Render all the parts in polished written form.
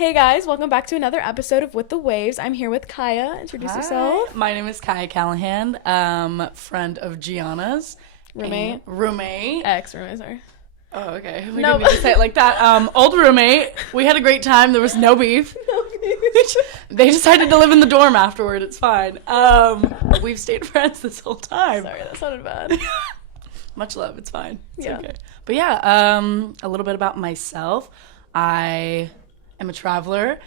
Hey guys, welcome back to another episode of With the Waves. I'm here with Kaya. Introduce yourself. My name is Callahan, friend of Gianna's. Roommate. Ex-roommate, sorry. Oh, okay. We didn't need to say it like that. Old roommate. We had a great time. There was no beef. They decided to live in the dorm afterward. It's fine. We've stayed friends this whole time. Sorry, that sounded bad. Much love. It's fine. It's okay. But a little bit about myself. I am a traveler.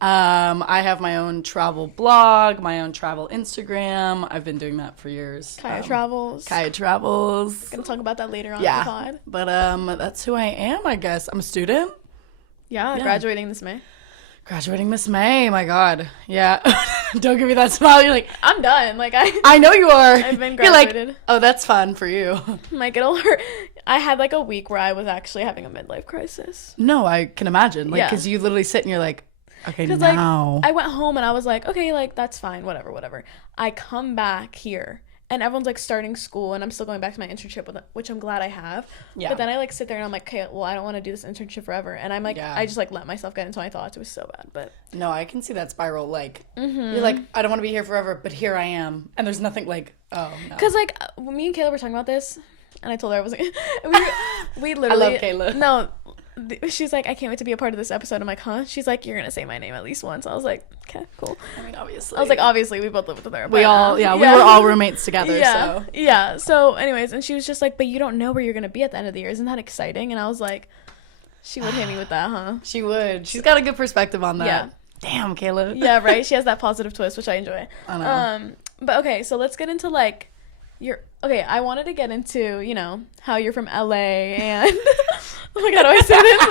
I have my own travel blog, my own travel Instagram. I've been doing that for years. Kaya Travels. Gonna talk about that later on in the pod. But that's who I am, I guess. I'm a student. Yeah, graduating this May. Graduating this May, my God. Yeah. Don't give me that smile. You're like, I'm done. I know you are. I've been graduated. You're like, oh, that's fun for you. It'll hurt. I had a week where I was actually having a midlife crisis. No, I can imagine. Because you literally sit and you're like, okay, now. I went home and I was like, okay, that's fine, whatever. I come back here and everyone's starting school and I'm still going back to my internship, which I'm glad I have. Yeah. But then I sit there and I'm like, okay, well, I don't want to do this internship forever. And I'm I just let myself get into my thoughts. It was so bad. But no, I can see that spiral. You're like, I don't want to be here forever, but here I am. And there's nothing oh, no. Because me and Kayla were talking about this and I told her I wasn't. we literally. I love Kayla. No. She's like, I can't wait to be a part of this episode. I'm like, huh? She's like, you're gonna say my name at least once. I was like, okay, cool. I mean, obviously. I was like, obviously, we both live with her. We were all roommates together. Yeah, so. Yeah. So, anyways, and she was just like, but you don't know where you're gonna be at the end of the year. Isn't that exciting? And I was like, she would hit me with that, huh? She would. She's got a good perspective on that. Yeah. Damn, Kayla. Yeah, right. She has that positive twist, which I enjoy. I know. But okay, so let's get into I wanted to get into, how you're from LA and oh my God, how do I say this?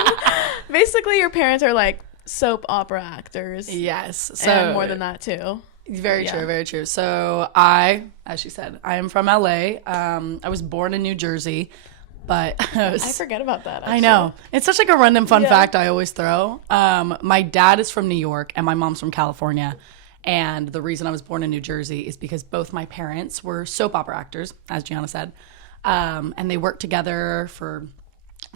Basically, your parents are soap opera actors. Yes. So, and more than that too. Very true. So as she said, I am from LA. I was born in New Jersey, but I forget about that. Actually. I know. It's such a random fun fact I always throw. My dad is from New York and my mom's from California. And the reason I was born in New Jersey is because both my parents were soap opera actors, as Gianna said. And they worked together for,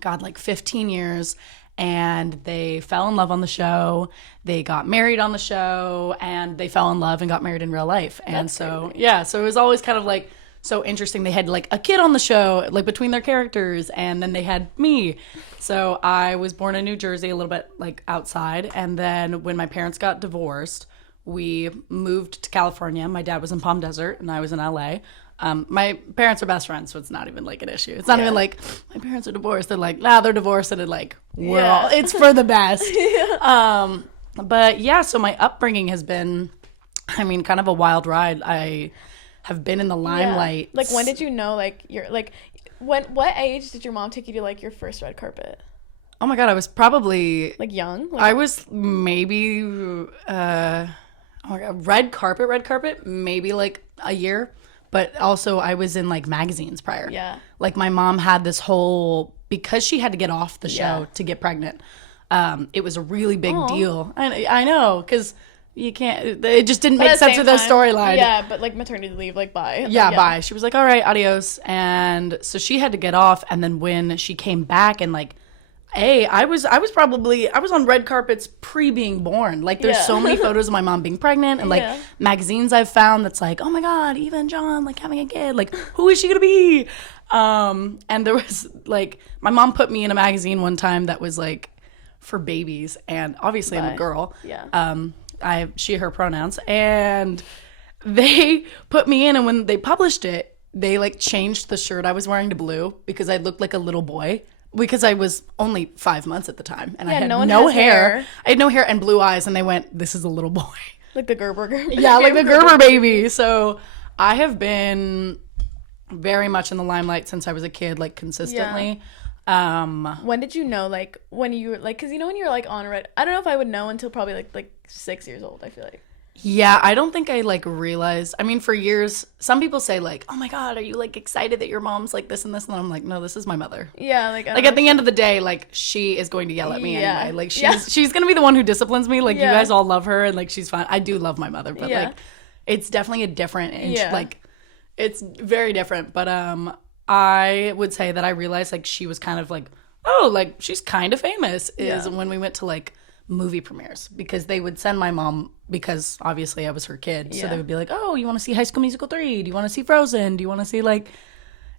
15 years. And they fell in love on the show. They got married on the show. And they fell in love and got married in real life. And so it was always kind of so interesting. They had a kid on the show, between their characters. And then they had me. So I was born in New Jersey, a little bit outside. And then when my parents got divorced, we moved to California. My dad was in Palm Desert and I was in LA. My parents are best friends, so it's not even an issue. It's not even my parents are divorced. They're nah, they're divorced, and it's for the best. But so my upbringing has been, kind of a wild ride. I have been in the limelight. When did you know, you're what age did your mom take you to your first red carpet? Oh my God, I was probably young. I was maybe red carpet, maybe a year. But also I was in magazines prior. Yeah. My mom had this whole, because she had to get off the show to get pregnant. It was a really big deal. I know, because you can't, it just didn't make sense with their storyline. Yeah, but maternity leave, bye. Yeah, bye. She was all right, adios. And so she had to get off. And then when she came back and I was on red carpets pre-being born. There's so many photos of my mom being pregnant and magazines I've found that's oh my God, Eva and John having a kid. Who is she gonna be? And there was my mom put me in a magazine one time that was for babies, and obviously I'm a girl. Yeah. She, her pronouns, and they put me in, and when they published it, they changed the shirt I was wearing to blue because I looked like a little boy. Because I was only 5 months at the time, and I had no hair. I had no hair and blue eyes, and they went, "This is a little boy." The Gerber baby. Yeah, the Gerber baby. So I have been very much in the limelight since I was a kid, consistently. Yeah. When did you know, when you were, because when you're, on red, I don't know if I would know until probably, 6 years old, I feel like. Yeah, I don't think I realized. For years, some people say oh my God, are you excited that your mom's this and this? And I'm no, this is my mother. Yeah, at the end of the day, she is going to yell at me anyway. She's gonna be the one who disciplines me. You guys all love her and she's fine. I do love my mother, but it's definitely a different age. It's very different. But I would say that I realized she was kind of she's kind of famous when we went to movie premieres because they would send my mom, because obviously I was her kid. So they would be like, oh, you want to see High School Musical 3? Do you want to see Frozen? Do you want to see like,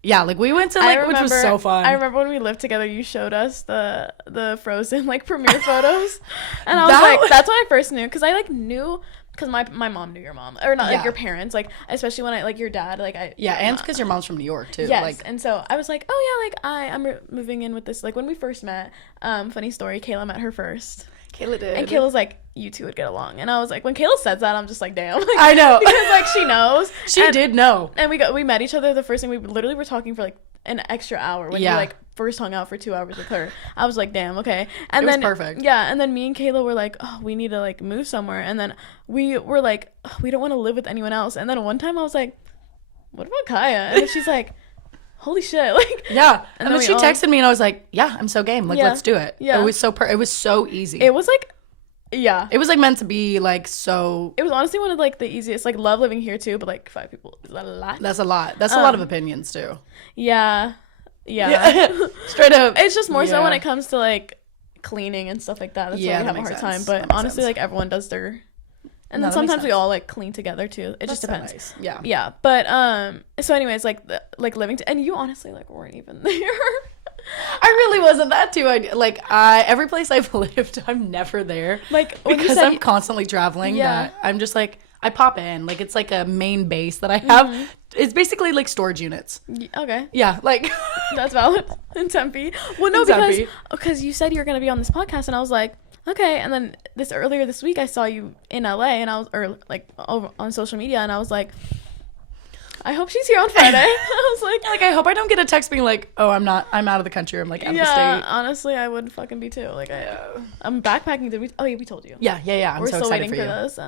yeah, like we went to like, which was so fun. I remember when we lived together, you showed us the Frozen like premiere photos. And I was like, that's when I first knew. Cause I like knew, because my mom knew your mom, or not like your parents, like especially when I like your dad, like I and because your mom's from New York too. Yes, like, and so I was like, oh yeah, like I'm moving in with this. Like when we first met, funny story, Kayla met her first. Kayla did, and Kayla's like, you two would get along, and I was like, when Kayla says that, I'm just like, damn. Like, I know, because like she knows, she did know, and we met each other the first thing. We literally were talking for like an extra hour when we like first hung out for 2 hours with her. I was like, damn, okay. And then was perfect. Yeah, and then me and Kayla were like, oh, we need to like move somewhere. And then we were like, oh, we don't want to live with anyone else. And then one time I was like, what about Kaya? And then she's like, holy shit, like yeah. And then she texted me and I was like, yeah, I'm so game. Like let's do it. Yeah. It was so easy. It was like it was like meant to be like so. It was honestly one of like the easiest. Like love living here too, but like 5 people is that a lot? That's a lot. That's a lot of opinions too. Yeah. Straight up. It's just more so when it comes to like cleaning and stuff like that. That's why we have a hard time. But honestly, like everyone does their. And then sometimes we all like clean together too. It just depends. So nice. Yeah. Yeah. But so anyways, like living and you honestly like weren't even there. I really wasn't that too. Every place I've lived, I'm never there. Like because I'm constantly traveling. Yeah. I'm just like I pop in. Like it's like a main base that I have. Mm-hmm. It's basically like storage units. Okay. Yeah, like that's valid in Tempe. Well, no, because you said you were gonna be on this podcast, and I was like, okay. And then earlier this week, I saw you in LA, and I was over on social media, and I was like, I hope she's here on Friday. I was like I hope I don't get a text being like, oh, I'm out of the country. I'm like out of the state. Yeah, honestly, I would fucking be too. Like I'm backpacking. We told you. Yeah. We're so still waiting for those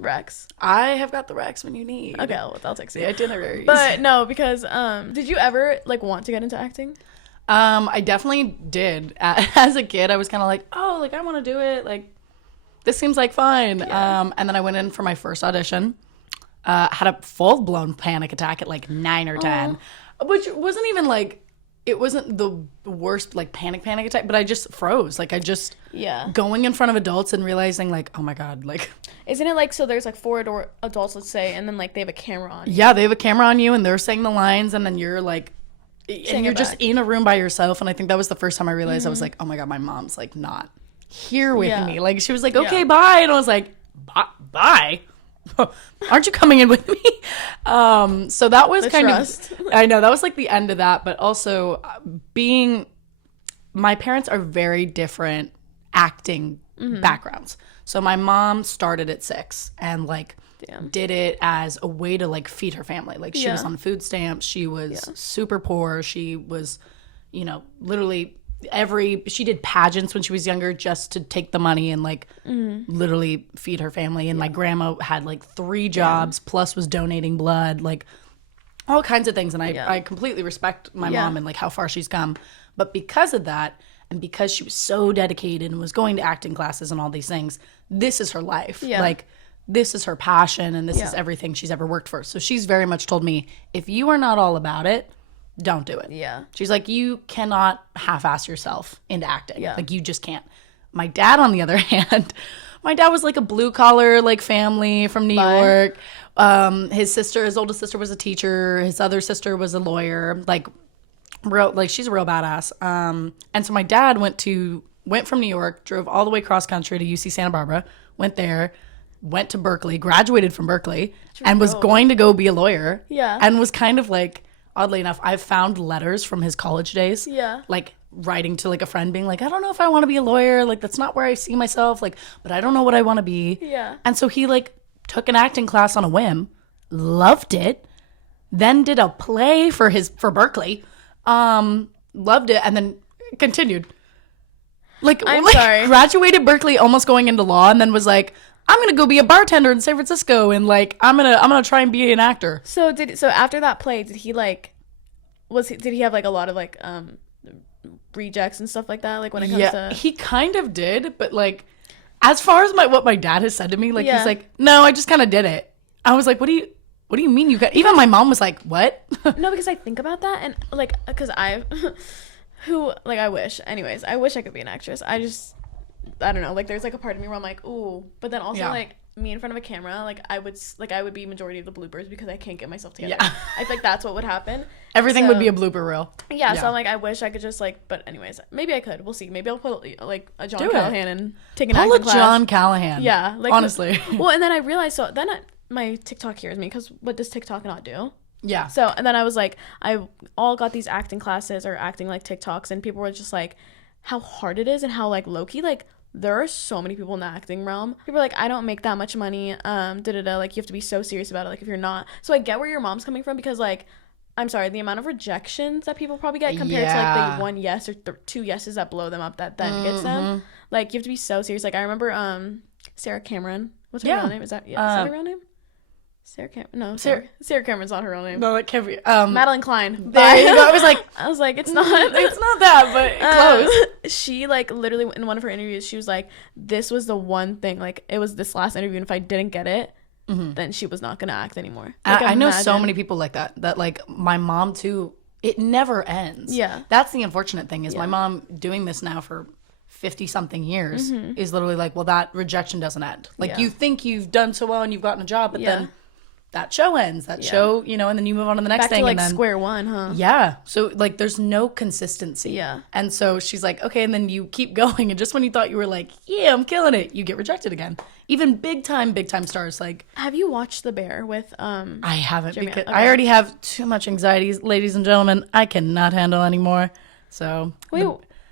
Rex. I have got the Rex when you need. Okay, I'll text you. The itineraries. But no, because did you ever like want to get into acting? I definitely did. As a kid, I was kind of like, oh, like I want to do it. Like this seems like fun. Yeah. And then I went in for my first audition. Had a full-blown panic attack at like 9 or 10, which wasn't even like, it wasn't the worst like panic attack, but I just froze. Like I just going in front of adults and realizing like, oh my God, like. Isn't it like, so there's like 4 adults, let's say, and then like they have a camera on you. Yeah, they have a camera on you and they're saying the lines and then you're like, and you're just in a room by yourself. And I think that was the first time I realized I was like, oh my God, my mom's like not here with me. Like she was like, okay, bye. And I was like, bye? Aren't you coming in with me? So that was kind of, I know that was like the end of that, but also my parents are very different acting backgrounds. So my mom started at 6 and like did it as a way to like feed her family. Like she was on food stamps. She was super poor. She was, literally she did pageants when she was younger just to take the money and like literally feed her family. And my grandma had like 3 jobs plus was donating blood, like all kinds of things. And I completely respect my mom and like how far she's come. But because of that, and because she was so dedicated and was going to acting classes and all these things, this is her life. Yeah. Like this is her passion and this is everything she's ever worked for. So she's very much told me, if you are not all about it, don't do it. Yeah. She's like, you cannot half-ass yourself into acting. Yeah. Like you just can't. My dad, on the other hand, my dad was like a blue collar like family from New York. His oldest sister was a teacher. His other sister was a lawyer. Like she's a real badass. And so my dad went from New York, drove all the way cross country to UC Santa Barbara, went to Berkeley, graduated from Berkeley, and was going to go be a lawyer. Yeah. And was kind of like, oddly enough, I've found letters from his college days. Yeah. Like writing to like a friend being like, I don't know if I want to be a lawyer. Like that's not where I see myself. Like, but I don't know what I want to be. Yeah. And so he like took an acting class on a whim, loved it, then did a play for Berkeley, loved it, and then continued. Sorry. Graduated Berkeley almost going into law and then was like, I'm gonna go be a bartender in San Francisco and like I'm gonna try and be an actor. So after that play, did he like did he have like a lot of like rejects and stuff like that? Like when it comes to he kind of did, but like as far as what my dad has said to me, like he's like, no, I just kind of did it. I was like, what do you mean you got? Even my mom was like, what? No, because I think about that and like because I wish I could be an actress. I don't know, like there's like a part of me where I'm like, ooh, but then also like me in front of a camera, like I would be majority of the bloopers because I can't get myself together. Yeah. I feel like that's what would happen. Everything would be a blooper reel. Yeah, so I'm like, I wish I could just like, but anyways, maybe I could. We'll see. Maybe I'll put like a John Callahan and take an acting class. John Callahan. Yeah, like honestly. Well, and then I realized, so then my TikTok hears me because what does TikTok not do? Yeah. So and then I was like, I all got these acting classes or acting like TikToks, and people were just like, how hard it is and how like low key like. There are so many people in the acting realm. People are like, I don't make that much money. Like you have to be so serious about it. Like if you're not, so I get where your mom's coming from because like, I'm sorry, the amount of rejections that people probably get compared to like the one yes or two yeses that blow them up that then gets them. Like you have to be so serious. Like I remember Sarah Cameron. What's her real name? Is that her real name? Sarah Cameron. No, Sarah Cameron's not her real name. No, it can't be. Madeline Klein. There you go. I was like, it's not. It's not that, but close. She like literally in one of her interviews, she was like, this was the one thing. Like it was this last interview, and if I didn't get it, then she was not gonna act anymore. Like, I know so many people like that. That like my mom too. It never ends. Yeah. That's the unfortunate thing is my mom doing this now for 50 something years is literally like, well, that rejection doesn't end. Like you think you've done so well and you've gotten a job, but then that show ends. That show, you know, and then you move on to the next thing. Back to like and then, square one, huh? Yeah. So like there's no consistency. Yeah. And so she's like, okay, and then you keep going, and just when you thought you were like, yeah, I'm killing it, you get rejected again. Even big time stars like. Have you watched The Bear with I haven't because I already have too much anxiety, ladies and gentlemen. I cannot handle anymore. So wait.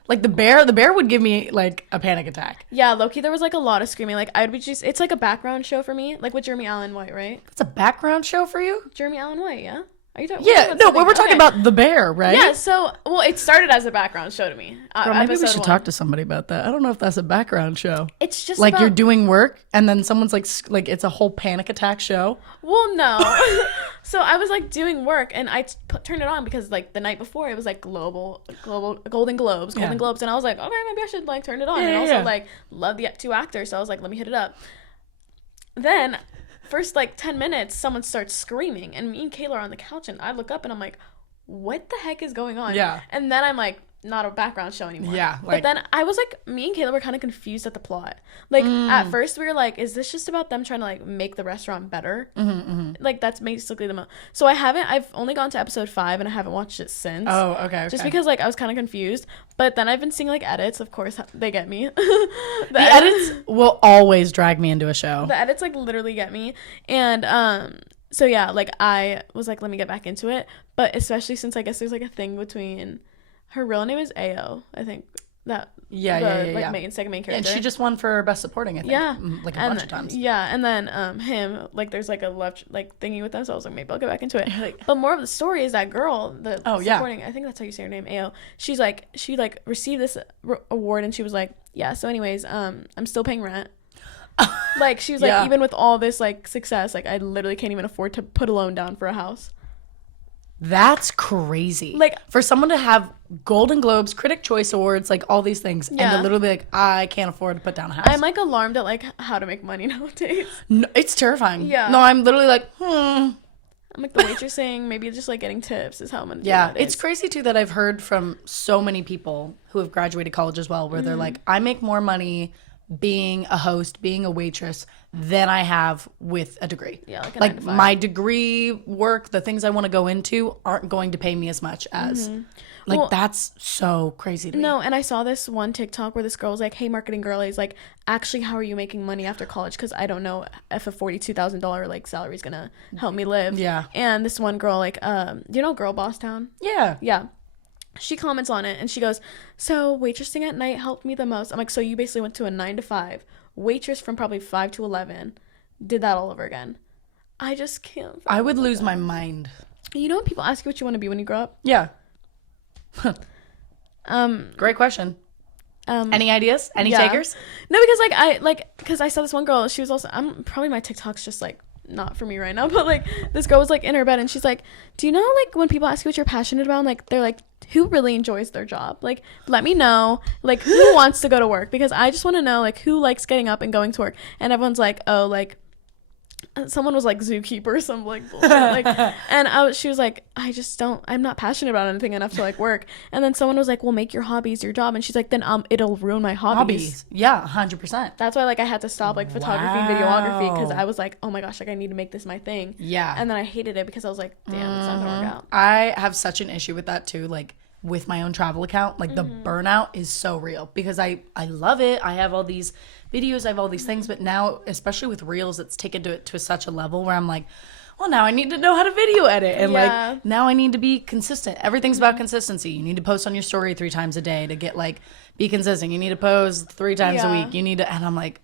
Like the bear would give me like a panic attack. Yeah, low-key there was like a lot of screaming. Like I would be it's like a background show for me, like with Jeremy Allen White, right? It's a background show for you? Jeremy Allen White, yeah. Are you talking? Yeah, no, we're talking about The Bear, right? Yeah. So, well, it started as a background show to me. Girl, maybe we should talk to somebody about that. I don't know if that's a background show. It's just like you're doing work and then someone's like it's a whole panic attack show. Well, no. So I was like doing work and I turned it on because like the night before it was like Golden Globes, and I was like, okay, maybe I should like turn it on. And also like love the two actors, so I was like, let me hit it up. Then. First, like, 10 minutes, someone starts screaming, and me and Kayla are on the couch, and I look up, and I'm like, what the heck is going on? Yeah. And then I'm like, not a background show anymore. Yeah. But then I was like, me and Kayla were kind of confused at the plot. Like, at first, we were like, is this just about them trying to, like, make the restaurant better? Like, that's basically So I've only gone to episode 5, and I haven't watched it since. Oh, okay. Just because, like, I was kind of confused. But then I've been seeing, like, edits. Of course, they get me. the edits will always drag me into a show. The edits, like, literally get me. And, so, yeah, like, I was like, let me get back into it. But especially since I guess there's, like, a thing between... Her real name is Ao, I think. That second main character. And she just won for Best Supporting, I think. Yeah. Like a bunch of times. Yeah, and then him, like there's like a love like thingy with them, so I was like, maybe I'll get back into it. But more of the story is that girl, supporting, I think that's how you say her name, Ao. She received this award and she was like, yeah, so anyways, I'm still paying rent. Like she was like, even with all this like success, like I literally can't even afford to put a loan down for a house. That's crazy. Like for someone to have Golden Globes, Critic Choice Awards, like all these things, and to literally be like, I can't afford to put down a house. I'm like alarmed at like how to make money nowadays. No, it's terrifying. Yeah. No, I'm literally like, I'm like the waitress saying maybe just like getting tips is how I'm gonna do Yeah, it's crazy too that I've heard from so many people who have graduated college as well, where they're like, I make more money being a host, being a waitress than I have with a degree. Yeah, like my degree work, the things I want to go into aren't going to pay me as much as that's so crazy to me. No, and I saw this one TikTok where this girl was like, hey, marketing girlies, like actually how are you making money after college? Because I don't know if a $42,000 like salary is gonna help me live. Yeah. And this one girl like do you know Girl Boss Town? Yeah. She comments on it and she goes, so waitressing at night helped me the most. I'm like, so you basically went to a 9 to 5 waitress from probably 5 to 11, did that all over again. I just can't. I would lose my mind. You know when people ask you what you want to be when you grow up? Yeah. Great question. Any ideas? Any takers? No, because I saw this one girl. She was also. Probably my TikTok's just like not for me right now. But like this girl was like in her bed and she's like, do you know like when people ask you what you're passionate about? And, like they're like, who really enjoys their job? Like let me know. Like who wants to go to work? Because I just want to know like who likes getting up and going to work. And everyone's like, oh like someone was like zookeeper or some like bullshit, like, and she was like, I'm not passionate about anything enough to like work. And then someone was like, well, make your hobbies your job. And she's like, then it'll ruin my hobbies. Yeah, 100%. That's why like I had to stop like photography, videography, because I was like, oh my gosh, like I need to make this my thing. Yeah. And then I hated it because I was like, damn, it's not gonna work out. I have such an issue with that too, like with my own travel account. Like the burnout is so real because I love it. I have all these videos, I have all these things, but now, especially with Reels, it's taken to such a level where I'm like, well, now I need to know how to video edit. And like, now I need to be consistent. Everything's about consistency. You need to post on your story 3 times a day to get like, be consistent. You need to post 3 times a week. You need to, and I'm like,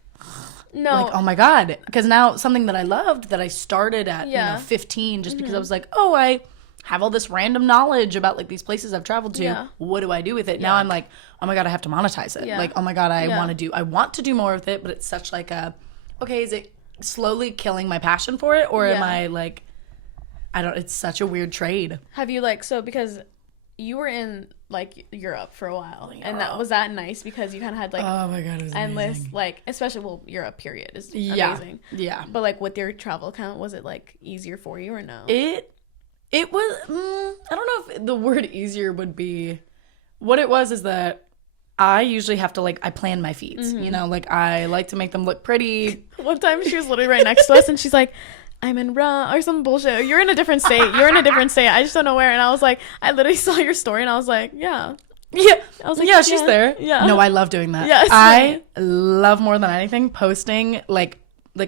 no, like, oh my God. Because now something that I loved that I started at, 15, just because I was like, oh, I have all this random knowledge about like these places I've traveled to. Yeah. What do I do with it? Now I'm like, oh my God, I have to monetize it. Yeah. Like, oh my God, I want to do more with it, but it's such like okay, is it slowly killing my passion for it? Or am I like, it's such a weird trade. Have you like, so because you were in like Europe for a while, and was that nice because you kind of had like, oh my God, it was endless, amazing. Like, especially, Europe period is amazing. Yeah. But like with your travel account, was it like easier for you or no? It was, I don't know if the word easier would be, what it was is that I usually have to like, I plan my feeds, like I like to make them look pretty. One time she was literally right next to us and she's like, I'm in Ra or some bullshit. You're in a different state. I just don't know where. And I was like, I literally saw your story and I was like, yeah. Yeah. I was like, yeah, she's there. Yeah. No, I love doing that. Yes. I love more than anything posting like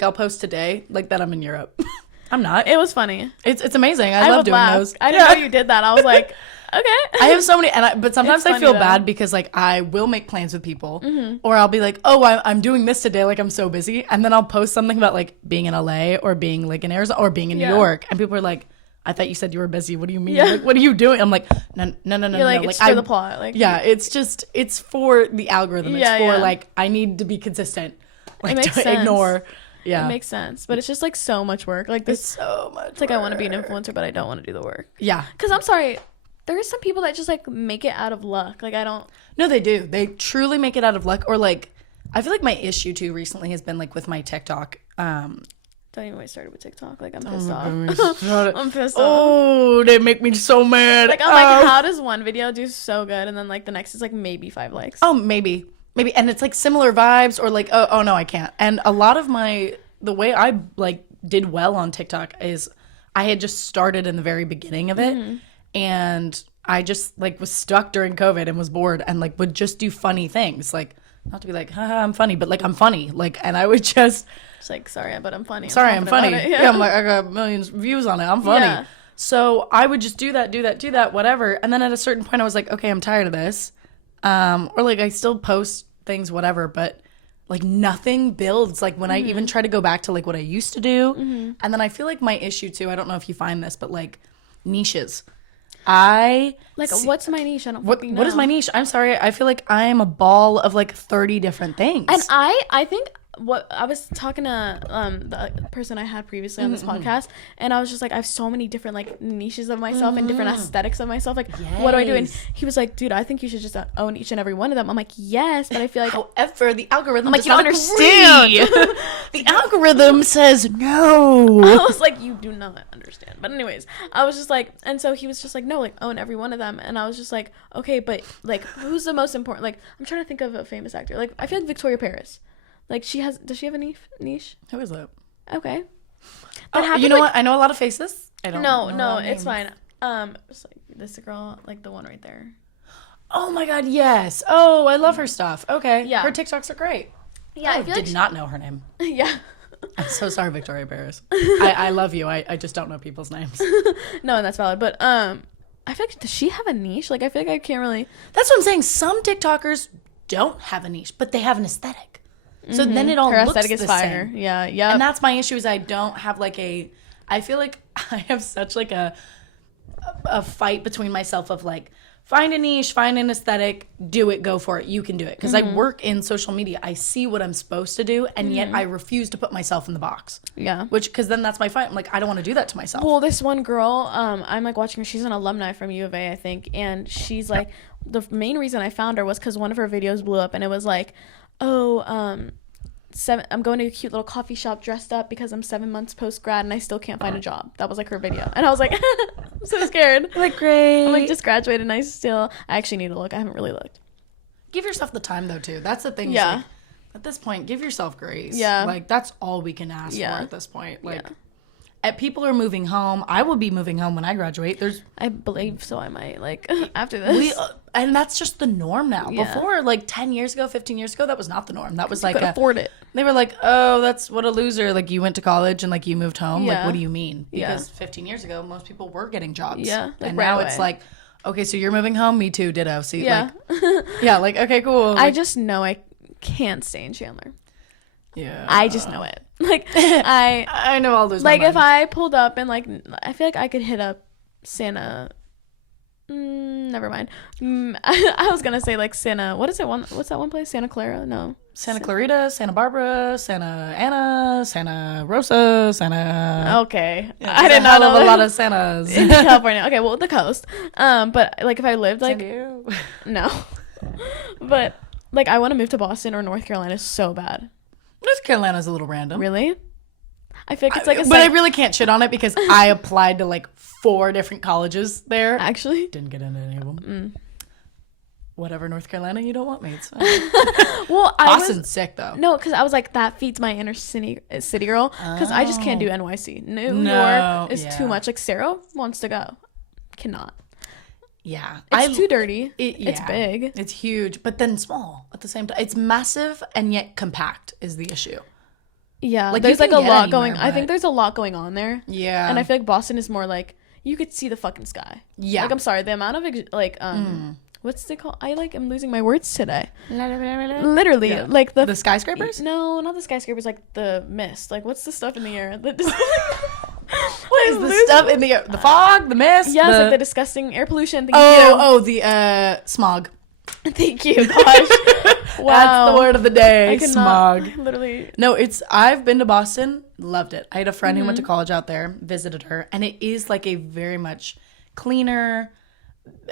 I'll post today like that I'm in Europe. I'm not. It was funny. It's amazing. I love doing those. I didn't know you did that. I was like, okay. I have so many, but sometimes I feel bad because like I will make plans with people, or I'll be like, oh, I'm doing this today, like I'm so busy, and then I'll post something about like being in LA or being like in Arizona or being in New York, and people are like, I thought you said you were busy. What do you mean? Yeah. Like, what are you doing? I'm like, no. You're like, it's for the plot. Like, yeah, it's for the algorithm. It's for like I need to be consistent. Like, don't ignore. Yeah. It makes sense. But it's just like so much work. Like this, it's so much It's like I want to be an influencer, but I don't want to do the work. Yeah. Because I'm sorry, there are some people that just like make it out of luck. Like I don't. No, they do. They truly make it out of luck. Or like, I feel like my issue too recently has been like with my TikTok. Don't even get me started with TikTok. Like I'm pissed off. I'm pissed off. Oh, they make me so mad. Like I'm like, how does one video do so good and then like the next is like maybe 5 likes? Oh, maybe, and it's like similar vibes or like oh no, I can't. And a lot of the way I like did well on TikTok is I had just started in the very beginning of it, and I just like was stuck during COVID and was bored and like would just do funny things, like not to be like haha I'm funny, but like I'm funny, like, and I would just. It's like, sorry, but I'm funny. I'm funny. Yeah, I'm like, I got millions of views on it. I'm funny. Yeah. So I would just do that, whatever. And then at a certain point, I was like, okay, I'm tired of this. Or like, I still post things, whatever, but like nothing builds. Like when I even try to go back to like what I used to do. And then I feel like my issue too, I don't know if you find this, but like niches. What's my niche? I don't know. What is my niche? I'm sorry. I feel like I am a ball of like 30 different things. And I think what I was talking to the person I had previously on this podcast, and I was just like, I have so many different like niches of myself and different aesthetics of myself. Like, what do I do? And he was like, dude, I think you should just own each and every one of them. I'm like, yes, but I feel like, however, the algorithm. I'm like, you don't understand. The algorithm says no. I was like, you do not understand. But anyways, I was just like, and so he was just like, no, like own every one of them. And I was just like, okay, but like, who's the most important? Like, I'm trying to think of a famous actor. Like, I feel like Victoria Paris. Like does she have a niche? Who is that? Okay. You know what? I know a lot of faces. I don't know. No, it's fine. It's like this girl, like the one right there. Oh my God, yes. Oh, I love her stuff. Okay. Yeah. Her TikToks are great. Yeah, I did not know her name. Yeah. I'm so sorry, Victoria Paris. I love you. I just don't know people's names. No, and that's valid. But I feel like, does she have a niche? Like, I feel like I can't really. That's what I'm saying. Some TikTokers don't have a niche, but they have an aesthetic. So then it all looks the same. Her aesthetic is fire. Yeah, yeah. And that's my issue is I don't have like I feel like I have such like a fight between myself of like, find a niche, find an aesthetic, do it, go for it. You can do it. Because I work in social media. I see what I'm supposed to do, and yet I refuse to put myself in the box. Yeah. Because then that's my fight. I'm like, I don't want to do that to myself. Well, this one girl, I'm like watching her. She's an alumni from U of A, I think. And she's like, the main reason I found her was because one of her videos blew up, and it was like, I'm going to a cute little coffee shop dressed up because I'm 7 months post grad and I still can't find a job. That was like her video, and I was like, I'm so scared. Like, great. I'm like, just graduated and I actually need to look. I haven't really looked. Give yourself the time though too. That's the thing. Yeah. Like, at this point, give yourself grace. Yeah. Like, that's all we can ask for at this point. Like, people are moving home. I will be moving home when I graduate. I believe so. I might like after this. And that's just the norm now. Yeah. Before, like 10 years ago, 15 years ago, that was not the norm. That was like, could afford it. They were like, oh, that's what a loser. Like, you went to college and like you moved home. Yeah. Like, what do you mean? Because 15 years ago, most people were getting jobs. Yeah. Like, and right now away. It's like, okay, so you're moving home. Me too. Ditto. See, yeah. like, yeah, like, okay, cool. Like, I just know I can't stay in Chandler. Yeah. I just know it. Like, I know all those. Like, if I pulled up and like, I feel like I could hit up Santa. Never mind. I was gonna say like Santa. What's that one place? Santa Clara? No. Santa Clarita, Santa Barbara, Santa Ana, Santa Rosa, Santa. Okay, yeah, I didn't know a lot of Santas in California. Okay, well, the coast. But like if I lived like no, but like I want to move to Boston or North Carolina so bad. North Carolina's a little random. Really? I feel like it's like but I really can't shit on it because I applied to like 4 different colleges there. Actually, didn't get into any of them. Whatever, North Carolina, you don't want me. It's fine. Well, Boston's sick though. No, because I was like, that feeds my inner city girl. Because I just can't do NYC. New York is too much. Like Sarah wants to go, cannot. Yeah, it's too dirty. It's big. It's huge, but then small at the same time. It's massive and yet compact is the issue. Yeah, like there's like a lot going. I think there's a lot going on there. Yeah, and I feel like Boston is more like you could see the fucking sky. Yeah, like I'm sorry, the amount of like what's it called? I'm losing my words today. Literally, like the skyscrapers. No, not the skyscrapers. Like the mist. Like what's the stuff in the air? What is the stuff in the air? The fog, the mist. Yeah, it's like the disgusting air pollution. The smog. Thank you. Gosh. Wow. That's the word of the day. Smog. Literally. No, I've been to Boston. Loved it. I had a friend who went to college out there, visited her, and it is like a very much cleaner,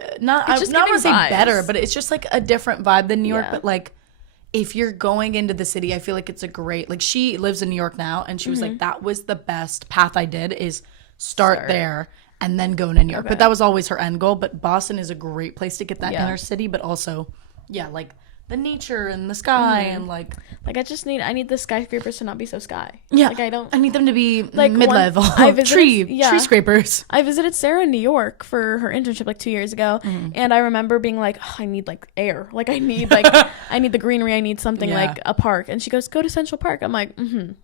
I'm not going to say better, but it's just like a different vibe than New York. But like, if you're going into the city, I feel like it's a great, like she lives in New York now, and she was like, that was the best path I did is start there and then go to New York. Okay. But that was always her end goal. But Boston is a great place to get that inner city, but also, like the nature and the sky and like I need the skyscrapers to not be so sky. Yeah. Like I need them to be like mid-level. Tree scrapers. I visited Sarah in New York for her internship like 2 years ago. And I remember being like, I need like air. Like I need I need the greenery. I need something like a park. And she goes, go to Central Park. I'm like,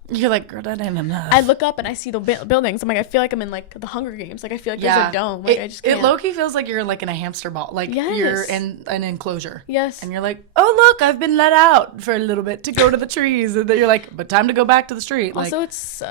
You're like, girl, that ain't enough. I look up and I see the buildings. I'm like, I feel like I'm in like the Hunger Games. Like I feel like there's a dome. Like I just can't. It low-key feels like you're like in a hamster ball. Like you're in an enclosure. Yes. And you're like, oh look, I've been let out for a little bit to go to the trees. And then you're like, but time to go back to the street. Like, also, it's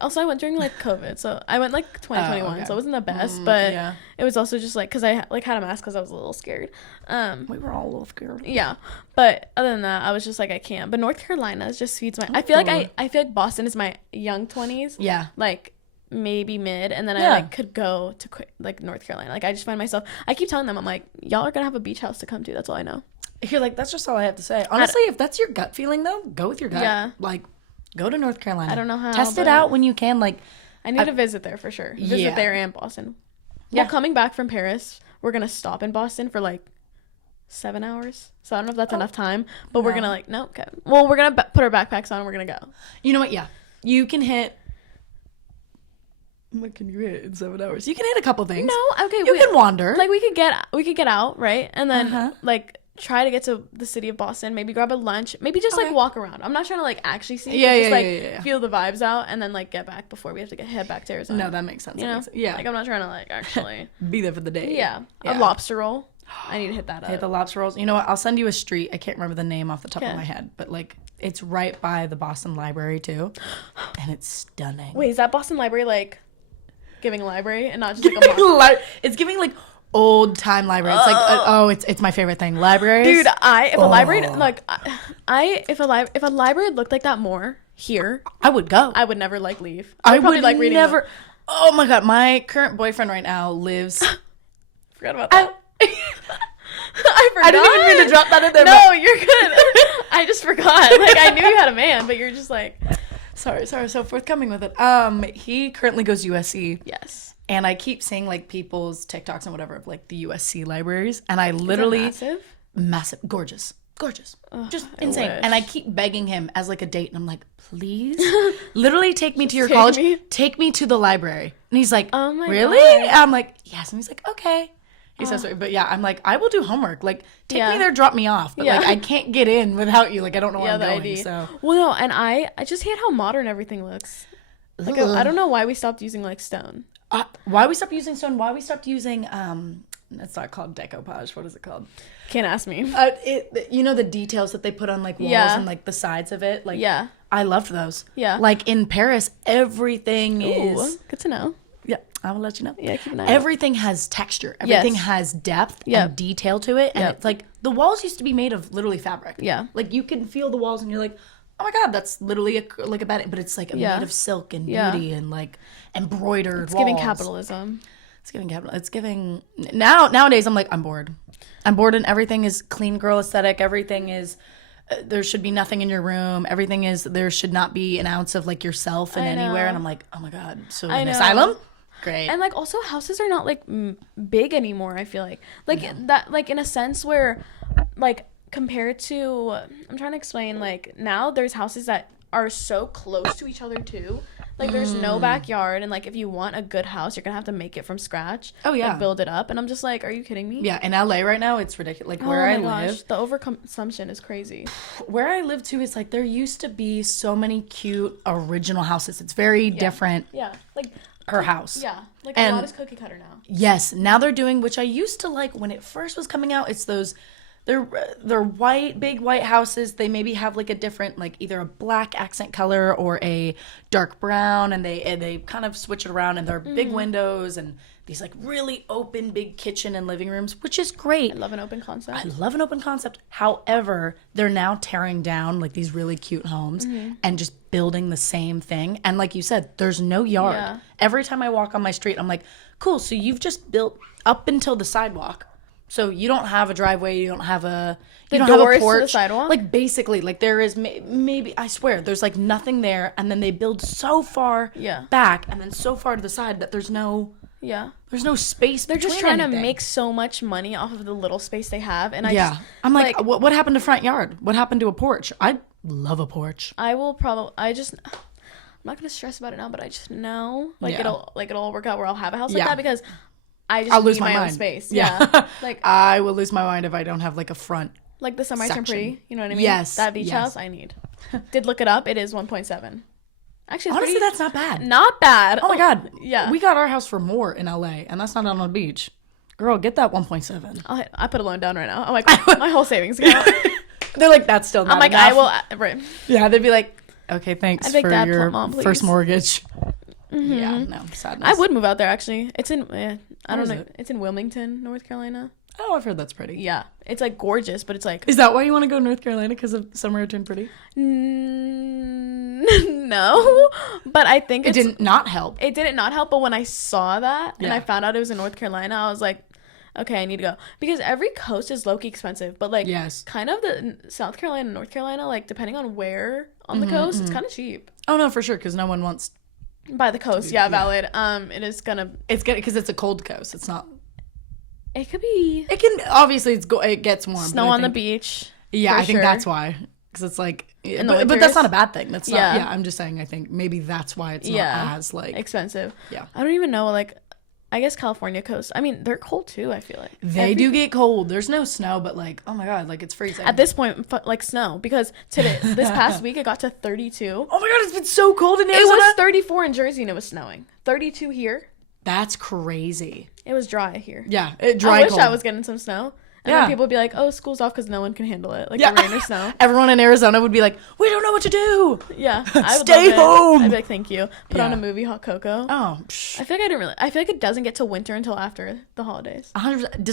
also I went during like COVID, so I went like 2021, so it wasn't the best, but it was also just like because I like had a mask because I was a little scared. We were all a little scared. Yeah, but other than that, I was just like I can't. But North Carolina just feeds my. I feel like I feel like Boston is my young 20s. Yeah, like maybe mid, and then I like could go to like North Carolina. Like I just find myself. I keep telling them I'm like, y'all are gonna have a beach house to come to. That's all I know. You're like, that's just all I have to say. Honestly, if that's your gut feeling, though, go with your gut. Yeah. Like, go to North Carolina. I don't know how. Test it out when you can. Like, I need to visit there for sure. Visit there and Boston. Yeah. Well, coming back from Paris, we're going to stop in Boston for like 7 hours. So I don't know if that's enough time, but we're going to like, no, okay. Well, we're going to put our backpacks on and we're going to go. You know what? Yeah. You can hit. What can you hit in 7 hours? You can hit a couple things. No, okay. You can wander. Like, we could get out, right? And then, like, try to get to the city of Boston, maybe grab a lunch, maybe just like walk around. I'm not trying to like actually see feel the vibes out and then like get back before we have to head back to Arizona. No, that makes sense. You know? Yeah. Like I'm not trying to like actually be there for the day. Yeah. A lobster roll. I need to hit that up. Hit the lobster rolls. You know what? I'll send you a street. I can't remember the name off the top of my head, but like it's right by the Boston Library too. And it's stunning. Wait, is that Boston Library like giving a library and not just like a it's giving like old time library. It's like it's my favorite thing. Libraries, dude. If a library like if a library looked like that more here, I would go. I would never like leave. I would probably like reading. Never. Oh my god, my current boyfriend right now lives. Forgot about that. I forgot. I didn't even mean to drop that in there. No, you're good. I just forgot. Like, I knew you had a man, but you're just like... Sorry, so forthcoming with it. He currently goes to USC. Yes. And I keep seeing, like, people's TikToks and whatever of, like, the USC libraries. And I literally... Is it massive? Massive. Gorgeous. Ugh, just insane. wish. And I keep begging him as, like, a date. And I'm like, please? Literally take me to your college. Take me to the library. And he's like, oh my really? God. I'm like, yes. And he's like, okay. He says, but yeah, I'm like, I will do homework. Like, take me there, drop me off. But, like, I can't get in without you. Like, I don't know where I'm going. ID. So. Well, no, and I just hate how modern everything looks. Like, I don't know why we stopped using, like, stone. Why we stopped using stone? Why we stopped using, it's not called decoupage. What is it called? Can't ask me. You know the details that they put on, like, walls and, like, the sides of it? Like, I loved those. Yeah. Like, in Paris, everything is... Good to know. Yeah, I will let you know. Yeah, keep an eye Everything has texture. Everything has depth and detail to it. And it's like, the walls used to be made of literally fabric. Yeah. Like, you can feel the walls and you're like, oh my God, that's literally like a bed. But it's like made of silk and beauty and like embroidered It's walls. giving capitalism. It's giving capital. It's giving... Nowadays, I'm like, I'm bored. I'm bored and everything is clean girl aesthetic. Everything is... there should be nothing in your room. Everything is... There should not be an ounce of like yourself in anywhere. And I'm like, oh my God. So an asylum? Great. And like also houses are not like big anymore, I feel like that, like in a sense where like compared to, I'm trying to explain, like now there's houses that are so close to each other too, like there's no backyard, and like if you want a good house you're gonna have to make it from scratch. Like build it up, and I'm just like, are you kidding me? Yeah, in LA right now it's ridiculous. Like where I live, the overconsumption is crazy. Where I live too is like there used to be so many cute original houses. It's very different. Yeah, like her house. Yeah, like a lot is cookie cutter now. Yes, now they're doing, which I used to like when it first was coming out. It's those, they're white, big white houses. They maybe have like a different, like either a black accent color or a dark brown, and they kind of switch it around. And they're big windows and these like really open big kitchen and living rooms, which is great. I love an open concept. However, they're now tearing down like these really cute homes and just building the same thing. And like you said, there's no yard. Yeah. Every time I walk on my street, I'm like, cool, so you've just built up until the sidewalk. So you don't have a driveway, you don't have a porch. To the sidewalk? Like basically, like there is maybe, I swear, there's like nothing there, and then they build so far back and then so far to the side that there's no space. They're just trying to make so much money off of the little space they have, and I'm like, what happened to front yard? What happened to a porch? I love a porch. I'm not gonna stress about it now, but I just know it'll all work out where I'll have a house like that, because I'll lose my own space. Yeah. Like I will lose my mind if I don't have like a front. Like the semi-turn pretty, you know what I mean? Yes. That beach house I need. Did look it up. It is 1.7. Actually, honestly, that's not bad. Not bad. Oh my God. Yeah. We got our house for more in LA, and that's not on the beach. Girl, get that 1.7. I put a loan down right now. I'm like, my whole savings account. They're like, that's still not enough. I will. Right. Yeah, they'd be like, okay, thanks for your first mortgage. Mm-hmm. Yeah, no, sadness. I would move out there, actually. It's in, I don't know. It's in Wilmington, North Carolina. Oh, I've heard that's pretty. Yeah. It's like gorgeous, but it's like... Is that why you want to go to North Carolina? Because of Summer Turned Pretty? No. But I think it didn't not help. It didn't not help, but when I saw that and I found out it was in North Carolina, I was like, okay, I need to go. Because every coast is low-key expensive, but like kind of the South Carolina and North Carolina, like depending on where on the coast, it's kind of cheap. Oh, no, for sure, because no one wants... By the coast, valid. It's gonna because it's a cold coast. It's not... It could be. It can obviously it gets warm. Snow on the beach. Yeah, I think that's why. Because it's like, but that's not a bad thing. That's not. Yeah, I'm just saying. I think maybe that's why it's not as like expensive. Yeah, I don't even know. Like, I guess California coast. I mean, they're cold too. I feel like they do get cold. There's no snow, but like, oh my God, like it's freezing at this point. Like snow, because this past week it got to 32. Oh my God, it's been so cold in Arizona. It was 34 in Jersey and it was snowing. 32 here. That's crazy. It was dry here. Yeah, dry. I wish I was getting some snow. And then people would be like, oh, school's off because no one can handle it. Like the rain or snow. Everyone in Arizona would be like, we don't know what to do. Yeah. I would Stay home. I'd be like, thank you. Put on a movie, Hot Cocoa. Oh. I feel like it doesn't get to winter until after the holidays. 100%.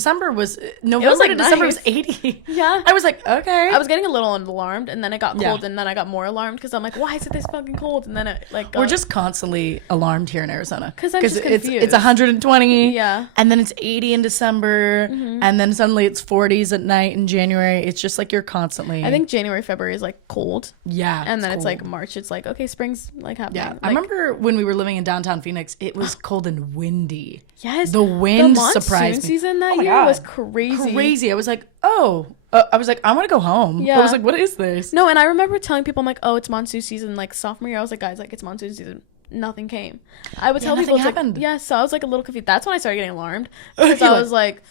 November to December was 80. Yeah. I was like, okay. I was getting a little alarmed, and then it got cold, and then I got more alarmed because I'm like, why is it this fucking cold? And then it like we're just constantly alarmed here in Arizona. Because I'm just confused. It's 120. Yeah. And then it's 80 in December, and then suddenly it's it's 40s at night in January. It's just like you're constantly. I think January, February is like cold. Yeah. And then it's like March. It's like, okay, spring's like happening. Yeah. I remember when we were living in downtown Phoenix, it was cold and windy. Yes. The wind surprised me. Season that year was crazy. Crazy. I was like, I want to go home. Yeah. I was like, what is this? No, and I remember telling people, I'm like, oh, it's monsoon season. Like sophomore year, I was like, guys, like it's monsoon season. Nothing came. I would tell people, happened. Like, so I was like a little confused. That's when I started getting alarmed because I was like,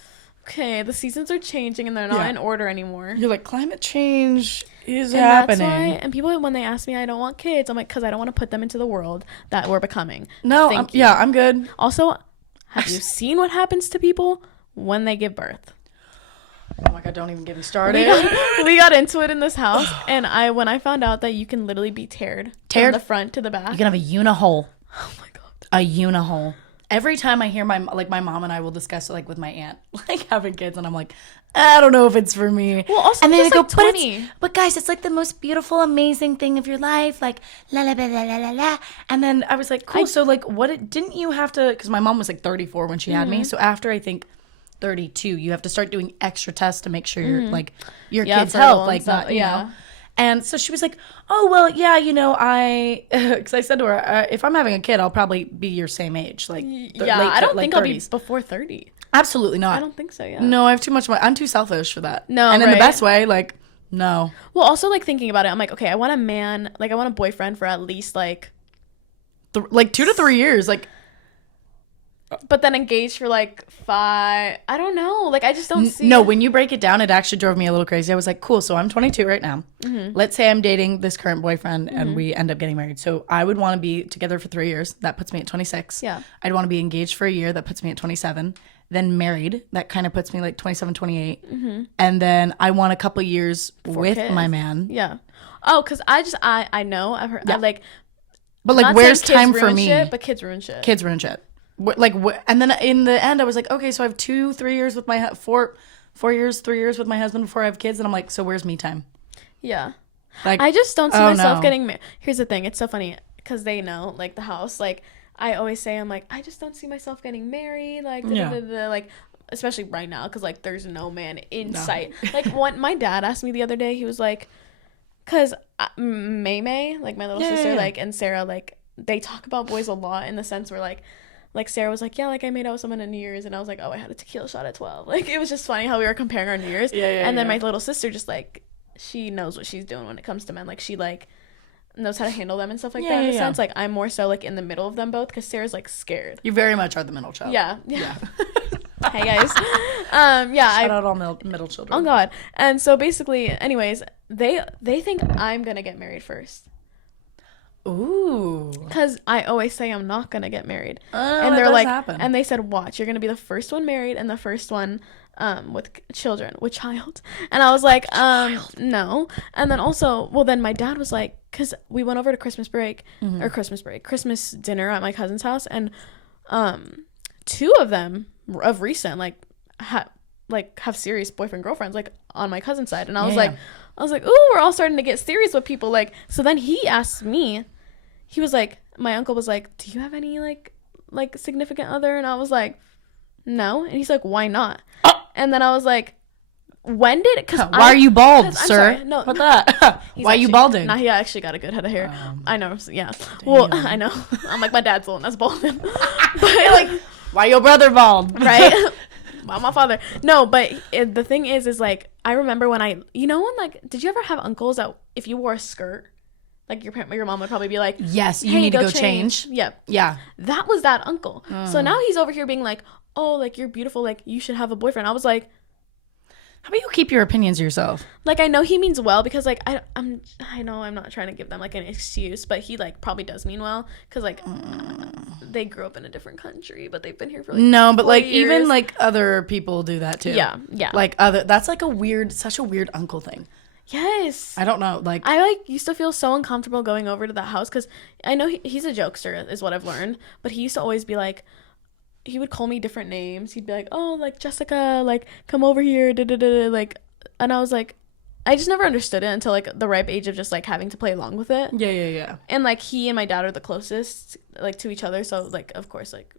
okay, the seasons are changing and they're not in order anymore. You're like, climate change is happening. That's why, and people, when they ask me, I don't want kids, I'm like, because I don't want to put them into the world that we're becoming. No, I'm good. Also, have you seen what happens to people when they give birth? Oh my God, don't even get me started. We got into it in this house, and when I found out that you can literally be teared from the front to the back. You can have a unihole. Oh my God. A unihole. Every time I hear my mom and I will discuss it like with my aunt, like having kids, and I'm like, I don't know if it's for me. Well, also, and then they go, 20. But guys, it's like the most beautiful, amazing thing of your life, like la la la la la la. And then I was like, cool. So like, didn't you have to? Because my mom was like 34 when she had me. So after I think 32, you have to start doing extra tests to make sure you're like your kid's health, like not, you know. And so she was like, oh, well, yeah, because I said to her, if I'm having a kid, I'll probably be your same age. Like, I don't think 30s. I'll be before 30. Absolutely not. I don't think so, yeah. No, I have too much money. I'm too selfish for that. No, and in the best way, like, no. Well, also, like, thinking about it, I'm like, okay, I want a man, like, I want a boyfriend for at least, like... 2 to 3 years, like... But then engaged for like 5. I don't know. Like I just don't see. No, when you break it down, it actually drove me a little crazy. I was like, cool. So I'm 22 right now. Mm-hmm. Let's say I'm dating this current boyfriend and we end up getting married. So I would want to be together for 3 years. That puts me at 26. Yeah. I'd want to be engaged for a year. That puts me at 27. Then married. That kind of puts me like 27, 28. Mm-hmm. And then I want a couple years with my man. Yeah. Oh, because I know. I've heard. Yeah. But like, where's time for me? But kids ruin shit. Kids ruin shit. And then in the end, I was like, okay, so I have 2-3 years with my 4 years, 3 years with my husband before I have kids, and I'm like, so where's me time? Yeah, like I just don't see myself getting married. Here's the thing, it's so funny because they know, like the house, like I always say, I'm like, I just don't see myself getting married, like like especially right now because like there's no man in sight. Like my dad asked me the other day, he was like, because May, like my little sister, like and Sarah, like they talk about boys a lot in the sense where like Sarah was like, yeah, like I made out with someone at New Year's, and I was like, oh, I had a tequila shot at 12. Like it was just funny how we were comparing our New Year's. And then my little sister just like, she knows what she's doing when it comes to men. Like she like knows how to handle them and stuff like that in a sense. Like I'm more so like in the middle of them both because Sarah's like scared. You very much are the middle child. Yeah. Hey guys. Shout out all middle children. Oh God. And so basically, anyways, they think I'm gonna get married first. Ooh. Because I always say I'm not gonna get married. And they're like, happen. And they said, watch, you're gonna be the first one married and the first one with child. And I was like, no. And then also, well, then my dad was like, because we went over to Christmas dinner at my cousin's house, and 2 of them of recent have serious boyfriend girlfriends like on my cousin's side, and I was like, ooh, we're all starting to get serious with people. Like, so then he asked me, he was like, my uncle was like, do you have any like significant other? And I was like, no. And he's like, why not? And then I was like, when did it? Why are you bald, sir? Sorry, no, what that? Why are you balding? Nah, he actually got a good head of hair. I know. Yeah. Damn. Well, I know. I'm like, my dad's the one that's balding. But like, why your brother bald? Right. My father. No, but the thing is like, I remember when when like, did you ever have uncles that if you wore a skirt, like your mom would probably be like, yes, you need to go change. Yeah. That was that uncle. So now he's over here being like, oh, like you're beautiful, like you should have a boyfriend. I was like, how about you keep your opinions yourself? Like, I know he means well because like I know I'm not trying to give them like an excuse, but he like probably does mean well because like they grew up in a different country, but they've been here for like but like years. Even like other people do that too. Yeah. Like that's like such a weird uncle thing. Yes. I don't know. Like I like used to feel so uncomfortable going over to the house because I know he's a jokester is what I've learned, but he used to always be like, he would call me different names. He'd be like, oh, like Jessica, like come over here, like, and I was like, I just never understood it until like the ripe age of just like having to play along with it. Yeah. And like he and my dad are the closest like to each other, so like of course like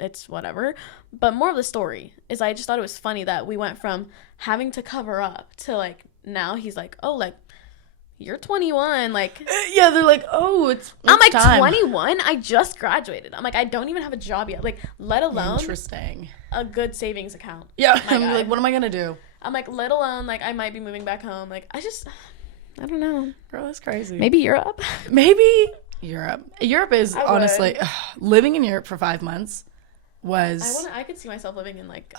it's whatever. But more of the story is I just thought it was funny that we went from having to cover up to like now he's like, oh, like you're 21, like yeah, they're like, oh, it's I'm like time. 21, I just graduated. I'm like, I don't even have a job yet, like let alone interesting a good savings account. Yeah, I'm like, what am I gonna do? I'm like, let alone like I might be moving back home. Like I don't know, girl, that's crazy. Maybe Europe. Maybe Europe is honestly living in Europe for 5 months was I could see myself living in like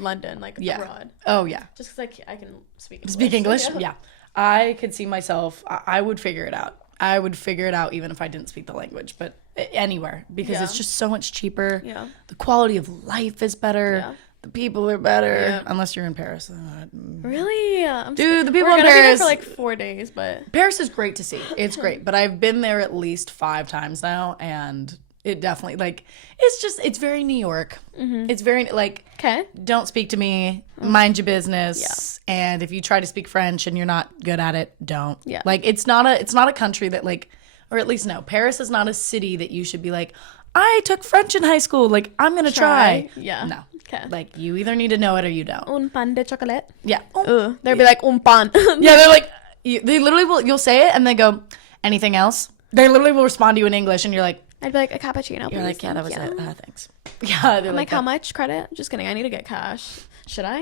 London, like abroad. Oh yeah, just because I can speak English. Yeah. I could see myself, I would figure it out. I would figure it out even if I didn't speak the language, but anywhere, because it's just so much cheaper. Yeah. The quality of life is better. Yeah. The people are better. Yeah. Unless you're in Paris. Really? Dude, the people in Paris. Be there for like 4 days, but. Paris is great to see. It's great. But I've been there at least 5 times now, and it definitely, like, it's very New York. Mm-hmm. It's very, like, okay, don't speak to me, mind your business, and if you try to speak French and you're not good at it, don't. Yeah. Like, it's not a country that, like, or at least no, Paris is not a city that you should be like, I took French in high school, like, I'm gonna try. Yeah. No. Okay. Like, you either need to know it or you don't. Un pan de chocolate. Yeah. They'll be like, un pan. Yeah, they're like, they literally will, you'll say it and they go, anything else? They literally will respond to you in English and you're like, I'd be like, a cappuccino, you're please. like, yeah, that was it. Thanks. Yeah, they're like, how much credit? Just kidding. I need to get cash. Should I?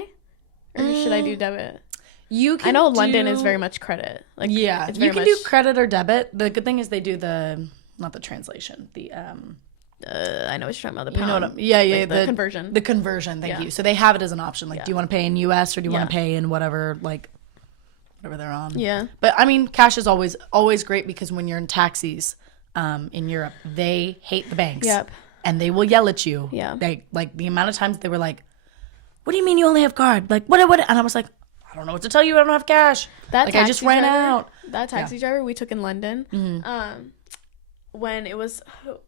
Or should I do debit? You can. I know London is very much credit. Like, yeah, it's you can do credit or debit. The good thing is they do not the translation. I know what you're talking about. The pound. You know what like the conversion. The conversion. Thank you. So they have it as an option. Like, do you want to pay in US or do you want to pay in whatever they're on? Yeah. But I mean, cash is always great because when you're in taxis, in Europe, they hate the banks. Yep. And they will yell at you. Yeah. They like the amount of times they were like, "What do you mean you only have card? Like what?" And I was like, "I don't know what to tell you. I don't have cash. I just ran out." That taxi driver we took in London. Mm-hmm. When it was,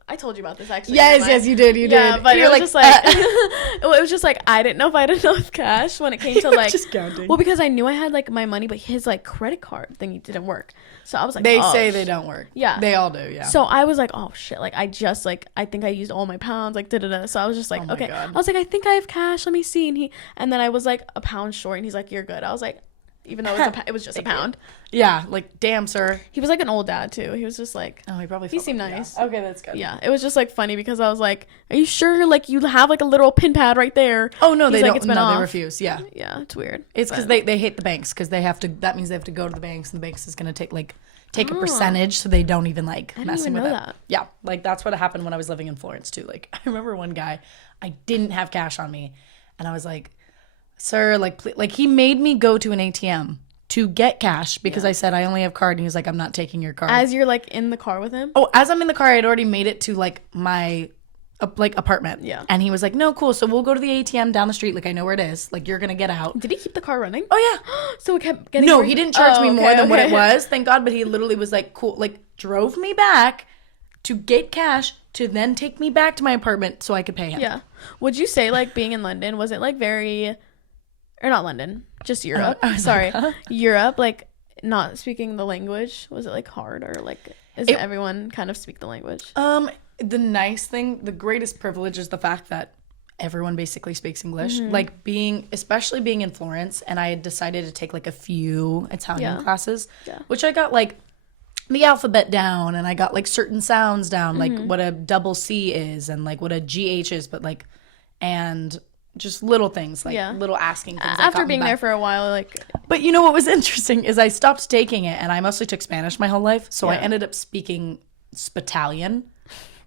I told you about this actually. Yes, you did. You did. But it was just like, it was just like I didn't know if I had enough cash when it came to like, just counting. Well, because I knew I had like my money, but his like credit card thing didn't work. So I was like, they say they don't work. Yeah, they all do. Yeah. So I was like, oh shit, like I just like I think I used all my pounds, like da. So I was just like, okay. God. I was like, I think I have cash. Let me see. And then I was like a pound short, and he's like, you're good. I was like, even though it was just a pound. Yeah, like, damn, sir. He was like an old dad too. He was just like, oh, he seemed nice. Yeah. Okay, that's good. Yeah, it was just like funny because I was like, are you sure? Like, you have like a literal pin pad right there. Oh no, they don't. It's been off. They refuse. Yeah, yeah, it's weird. It's because they hate the banks because they have to. That means they have to go to the banks, and the banks is gonna take a percentage, so they don't even like messing with it. That. Yeah, like that's what happened when I was living in Florence too. Like, I remember one guy, I didn't have cash on me, and I was like, sir, like he made me go to an ATM to get cash because I said I only have card, and he was like, I'm not taking your card. As you're like in the car with him? Oh, as I'm in the car, I had already made it to like my apartment. Yeah. And he was like, no, cool. So we'll go to the ATM down the street. Like, I know where it is. Like, you're gonna get out. Did he keep the car running? Oh yeah. So it kept getting. No, he didn't charge me more than what it was. Thank God. But he literally was like, cool. Like, drove me back to get cash to then take me back to my apartment so I could pay him. Yeah. Would you say like being in London, was it like very, or not London, just Europe? Sorry, like, huh? Europe. Like, not speaking the language, was it like hard, or like is everyone kind of speak the language? The nice thing, the greatest privilege is the fact that everyone basically speaks English. Mm-hmm. Like, especially being in Florence, and I had decided to take like a few Italian classes, which I got like the alphabet down, and I got like certain sounds down, like what a double C is and like what a GH is, but like, and just little things, like little asking things. After being there for a while, like. But you know what was interesting is I stopped taking it, and I mostly took Spanish my whole life, so I ended up speaking Spitalian.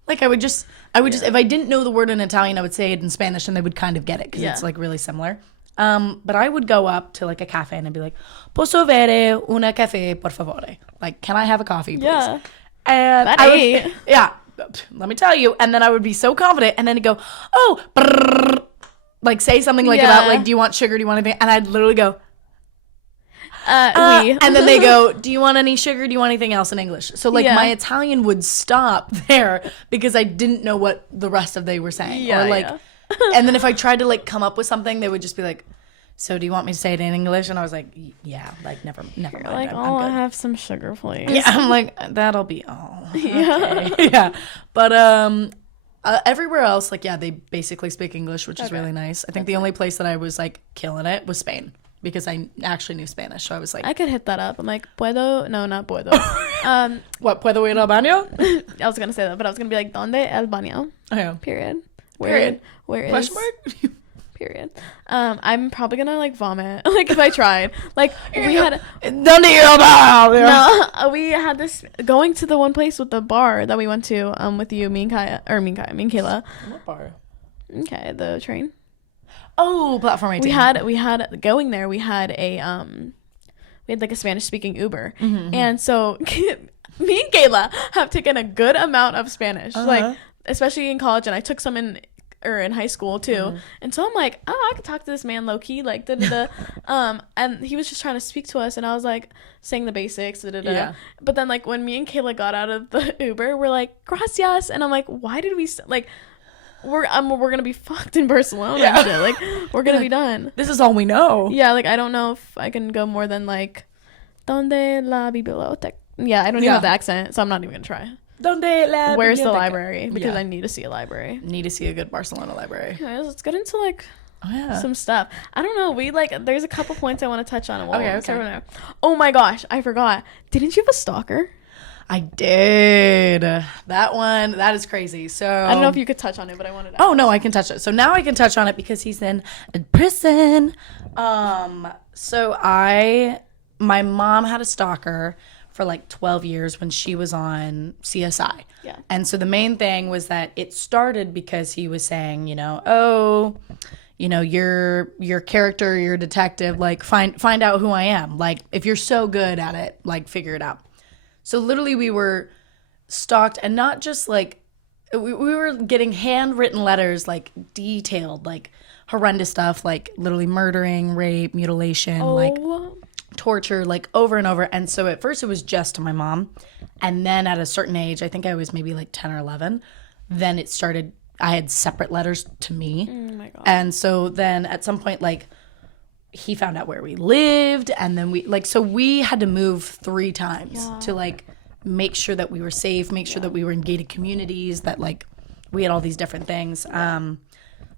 Like, I would just, if I didn't know the word in Italian, I would say it in Spanish, and they would kind of get it because it's like really similar. But I would go up to like a cafe and I'd be like, "Posso avere una caffè, per favore?" Like, can I have a coffee, please? Yeah. And let me tell you. And then I would be so confident, and then it'd go, "Oh, brrr," like say something like about like, "Do you want sugar? Do you want anything?" And I'd literally go, oui. And then they go, "Do you want any sugar? Do you want anything else?" in English. So like my Italian would stop there because I didn't know what the rest of they were saying. Or like, and then if I tried to like come up with something, they would just be like, "So do you want me to say it in English?" And I was like, "Yeah, like never mind." Like, I have some sugar, please. Yeah, I'm like, that'll be all. Yeah. Okay. Yeah. But Everywhere else, like, yeah, they basically speak English, which is really nice. I think the only place that I was like killing it was Spain, because I actually knew Spanish. So I was like, I could hit that up. I'm like, puedo? No, not puedo. What, puedo ir al baño? I was going to say that, but I was going to be like, ¿Dónde el baño? Oh, yeah. Period. Period. Where is... Question mark? Period. I'm probably gonna like vomit like if I tried. Like we had we had this going to the one place with the bar that we went to with you, me and Kayla. What bar? Okay, the train. Oh, platform 18. We had going there. We had like a Spanish speaking Uber, and so me and Kayla have taken a good amount of Spanish, like especially in college, and I took some in high school too, and so I'm like, oh, I could talk to this man low key, like and he was just trying to speak to us, and I was like saying the basics, but then like when me and Kayla got out of the Uber, we're like, gracias, and I'm like, why did we like we're gonna be fucked in Barcelona and shit. Like we're gonna be done. This is all we know. Yeah, like I don't know if I can go more than like donde la biblioteca. Yeah, I don't even have the accent, so I'm not even gonna try. Where's the library? Because I need to see a library. Need to see a good Barcelona library. Anyways, let's get into like some stuff. I don't know. We like there's a couple points I want to touch on. Okay. Oh my gosh, I forgot. Didn't you have a stalker? I did. That is crazy. So I don't know if you could touch on it, but I wanted to. Oh no, I can touch it. So now I can touch on it because he's in prison. So my mom had a stalker for like 12 years when she was on CSI. Yeah. And so the main thing was that it started because he was saying, oh, your character, your detective, like find out who I am. Like if you're so good at it, like figure it out. So literally we were stalked, and not just like we were getting handwritten letters, like detailed, like horrendous stuff, like literally murdering, rape, mutilation, like torture, like over and over. And so at first it was just to my mom, and then at a certain age, I think I was maybe like 10 or 11, then it started, I had separate letters to me. Oh my God. And so then at some point, like he found out where we lived, and then we had to move 3 times to like make sure that we were safe, make sure that we were in gated communities, that like we had all these different things.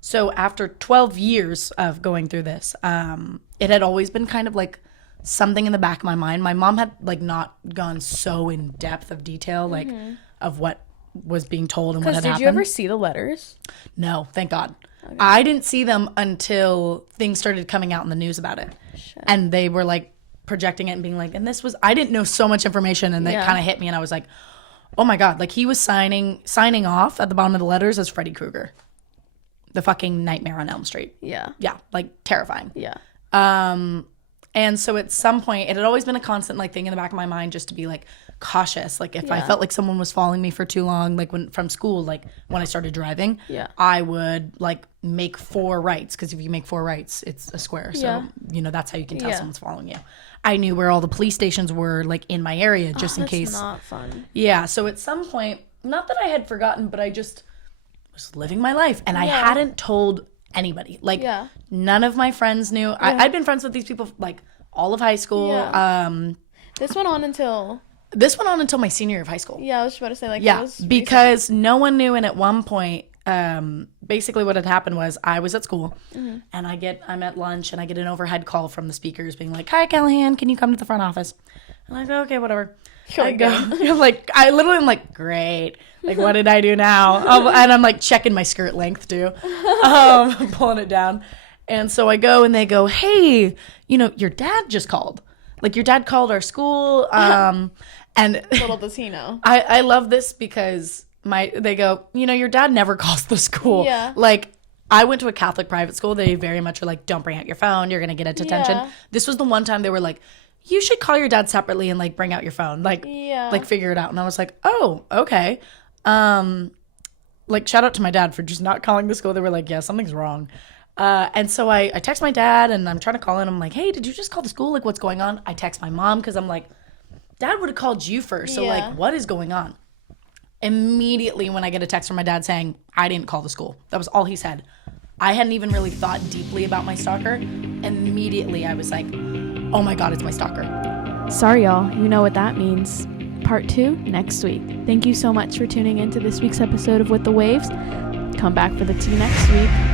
So after 12 years of going through this, it had always been kind of like something in the back of my mind. My mom had like not gone so in depth of detail, like of what was being told and what had happened. Did you ever see the letters? No, thank God. Okay. I didn't see them until things started coming out in the news about it. Shit. And they were like projecting it and being like, and this was, I didn't know so much information, and that kind of hit me, and I was like, oh my God, like he was signing off at the bottom of the letters as Freddy Krueger. The fucking Nightmare on Elm Street. Yeah. Yeah, like terrifying. Yeah. And so at some point, it had always been a constant like thing in the back of my mind, just to be like cautious. Like if I felt like someone was following me for too long, like from school, like when I started driving, I would like make 4 rights, because if you make 4 rights, it's a square. So that's how you can tell someone's following you. I knew where all the police stations were, like in my area, just in case. That's not fun. Yeah. So at some point, not that I had forgotten, but I just was living my life, and I hadn't told anybody. Like none of my friends knew. I'd been friends with these people like all of high school. This went on until my senior year of high school. Yeah, I was just about to say like because no one knew. And at one point, basically what had happened was I was at school, and I'm at lunch, and I get an overhead call from the speakers being like, "Hi, Callahan, can you come to the front office?" And I go, "Okay, whatever." I go. I literally am like, "Great." Like, what did I do now? And I'm like checking my skirt length too, pulling it down. And so I go, and they go, "Hey, your dad just called. Like your dad called our school." And little does he know. I love this because they go, your dad never calls the school. Yeah. Like I went to a Catholic private school. They very much are like, don't bring out your phone. You're gonna get a detention. Yeah. This was the one time they were like, you should call your dad separately and like bring out your phone, like figure it out. And I was like, oh, okay. Like shout out to my dad for just not calling the school. They were like, yeah, something's wrong. And so I text my dad, and I'm trying to call in. I'm like, hey, did you just call the school? Like, what's going on? I text my mom because I'm like, Dad would have called you first. So like, what is going on? Immediately when I get a text from my dad saying, I didn't call the school. That was all he said. I hadn't even really thought deeply about my stalker. Immediately I was like, oh my God, it's my stalker. Sorry, y'all. You know what that means. part 2 next week. Thank you so much for tuning into this week's episode of With the Waves. Come back for the tea next week.